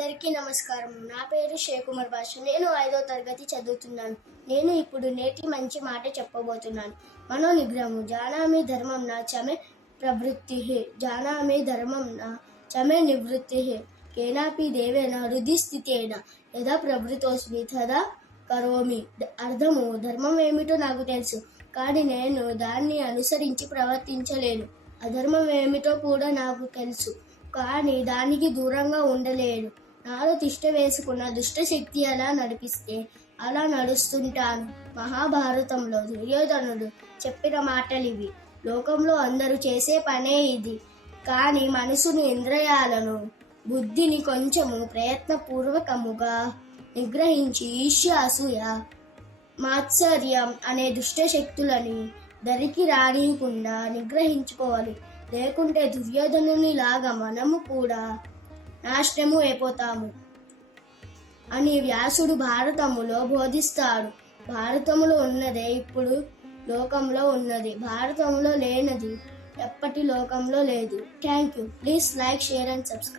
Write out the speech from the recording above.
అందరికీ నమస్కారం. నా పేరు షేకుమర్ భాష. నేను 5వ తరగతి చదువుతున్నాను. నేను ఇప్పుడు నేటి మంచి మాట చెప్పబోతున్నాను. మనోనిగ్రహము. జానామి ధర్మం నా చమే ప్రవృత్తి. జానామి ధర్మం నా చమే నివృత్తి. కేనాపి దేవేన హృది స్థితేన యథా ప్రవృతోస్మి తదా కరోమి. అర్థము: ధర్మం ఏమిటో నాకు తెలుసు, కానీ నేను దాన్ని అనుసరించి ప్రవర్తించలేను. అధర్మం ఏమిటో కూడా నాకు తెలుసు, కానీ దానికి దూరంగా ఉండలేను. నాలో తిష్ట వేసుకున్న దుష్టశక్తి ఎలా నడిపిస్తే అలా నడుస్తుంటాను. మహాభారతంలో దుర్యోధనుడు చెప్పిన మాటలివి. లోకంలో అందరూ చేసే పనే ఇది. కానీ మనసుని, ఇంద్రియాలను, బుద్ధిని కొంచెము ప్రయత్నపూర్వకముగా నిగ్రహించి ఈర్ష్య, అసూయ, మాత్సర్యం అనే దుష్టశక్తులని దరికి రానియకుండా నిగ్రహించుకోవాలి. లేకుంటే దుర్యోధనుని లాగా మనము కూడా నాశనము అయిపోతాము అని వ్యాసుడు భారతములో బోధిస్తాడు. భారతములో ఉన్నదే ఇప్పుడు లోకంలో ఉన్నది. భారతంలో లేనిది ఎప్పటి లోకంలో లేదు. Thank you. Please like, share and subscribe.